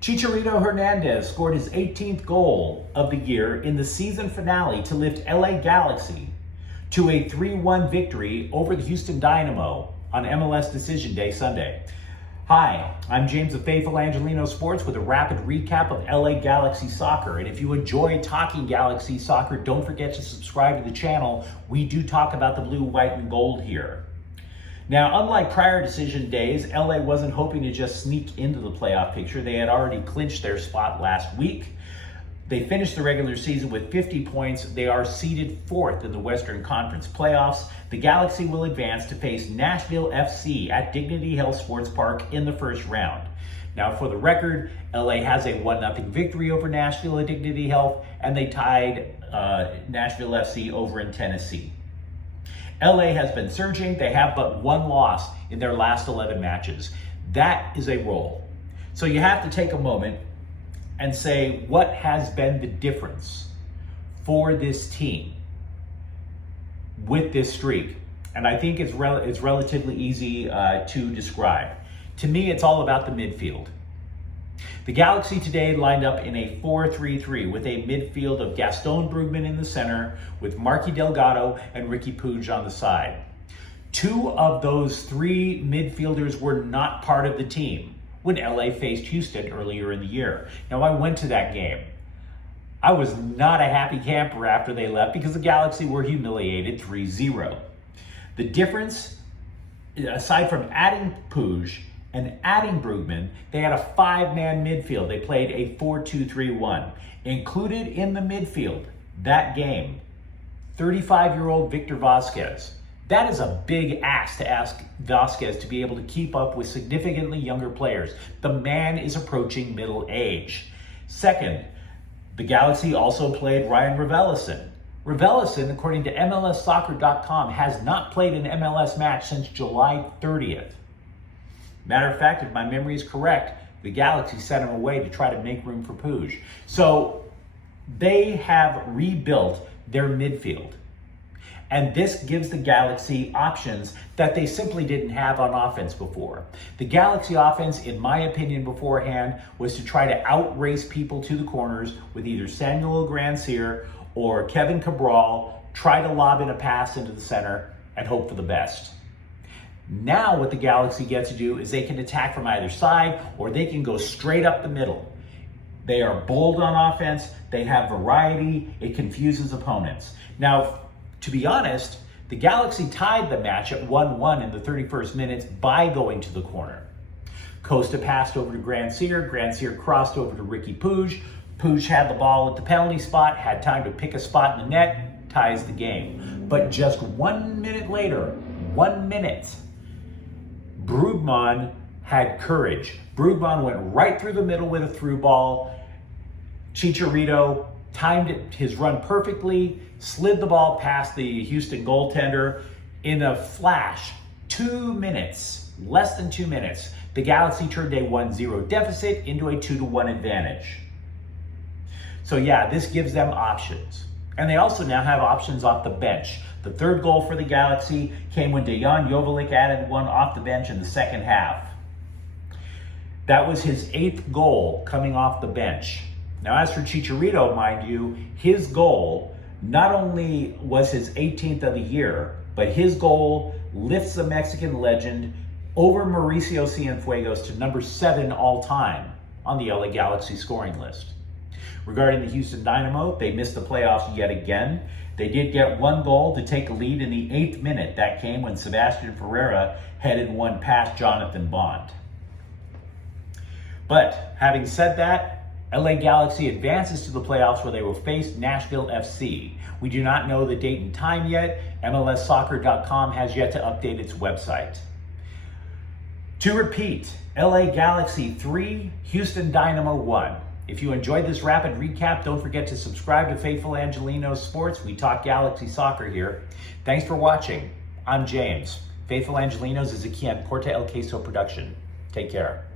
Chicharito Hernandez scored his 18th goal of the year in the season finale to lift LA Galaxy to a 3-1 victory over the Houston Dynamo on MLS Decision Day Sunday. Hi, I'm James of Faithful Angelino Sports with a rapid recap of LA Galaxy Soccer. And if you enjoy talking Galaxy Soccer, don't forget to subscribe to the channel. We do talk about the blue, white, and gold here. Now, unlike prior decision days, LA wasn't hoping to just sneak into the playoff picture. They had already clinched their spot last week. They finished the regular season with 50 points. They are seeded 4th in the Western Conference playoffs. The Galaxy will advance to face Nashville FC at Dignity Health Sports Park in the first round. Now, for the record, LA has a 1-0 victory over Nashville at Dignity Health, and they tied Nashville FC over in Tennessee. LA has been surging. They have but one loss in their last 11 matches. That is a roll. So you have to take a moment and say, what has been the difference for this team with this streak? And I think it's relatively easy to describe. To me, it's all about the midfield. The Galaxy today lined up in a 4-3-3 with a midfield of Gaston Brugman in the center, with Marky Delgado and Ricky Puig on the side. 2 of those 3 midfielders were not part of the team when LA faced Houston earlier in the year. Now, I went to that game. I was not a happy camper after they left because the Galaxy were humiliated 3-0. The difference, aside from adding Puig and adding Brugman, they had a 5-man midfield. They played a 4-2-3-1. Included in the midfield that game, 35-year-old Victor Vazquez. That is a big ask to ask Vazquez to be able to keep up with significantly younger players. The man is approaching middle age. Second, the Galaxy also played Ryan Raveloson. Raveloson, according to MLSsoccer.com, has not played an MLS match since July 30th. Matter of fact, if my memory is correct, the Galaxy sent him away to try to make room for Puig. So they have rebuilt their midfield. And this gives the Galaxy options that they simply didn't have on offense before. The Galaxy offense, in my opinion beforehand, was to try to outrace people to the corners with either Samuel Grandsir or Kevin Cabral, try to lob in a pass into the center and hope for the best. Now what the Galaxy get to do is they can attack from either side, or they can go straight up the middle. They are bold on offense. They have variety. It confuses opponents. Now, to be honest, the Galaxy tied the match at 1-1 in the 31st minutes by going to the corner. Costa passed over to Grandsir. Grandsir crossed over to Ricky Puig. Puig had the ball at the penalty spot, had time to pick a spot in the net, ties the game. But just 1 minute later, 1 minute, Brugman had courage. Brugman went right through the middle with a through ball. Chicharito timed his run perfectly, slid the ball past the Houston goaltender in a flash. 2 minutes, less than 2 minutes, the Galaxy turned a 1-0 deficit into a 2-1 advantage. So yeah, this gives them options. And they also now have options off the bench. The third goal for the Galaxy came when Dejan Joveljic added one off the bench in the second half. That was his 8th goal coming off the bench. Now, as for Chicharito, mind you, his goal not only was his 18th of the year, but his goal lifts the Mexican legend over Mauricio Cienfuegos to number 7 all time on the LA Galaxy scoring list. Regarding the Houston Dynamo, they missed the playoffs yet again. They did get 1 goal to take a lead in the 8th minute. That came when Sebastian Ferreira headed one past Jonathan Bond. But having said that, LA Galaxy advances to the playoffs where they will face Nashville FC. We do not know the date and time yet. MLSsoccer.com has yet to update its website. To repeat, LA Galaxy 3, Houston Dynamo 1. If you enjoyed this rapid recap, don't forget to subscribe to Faithful Angelino Sports. We talk Galaxy Soccer here. Thanks for watching. I'm James. Faithful Angelinos is a Corte El Queso production. Take care.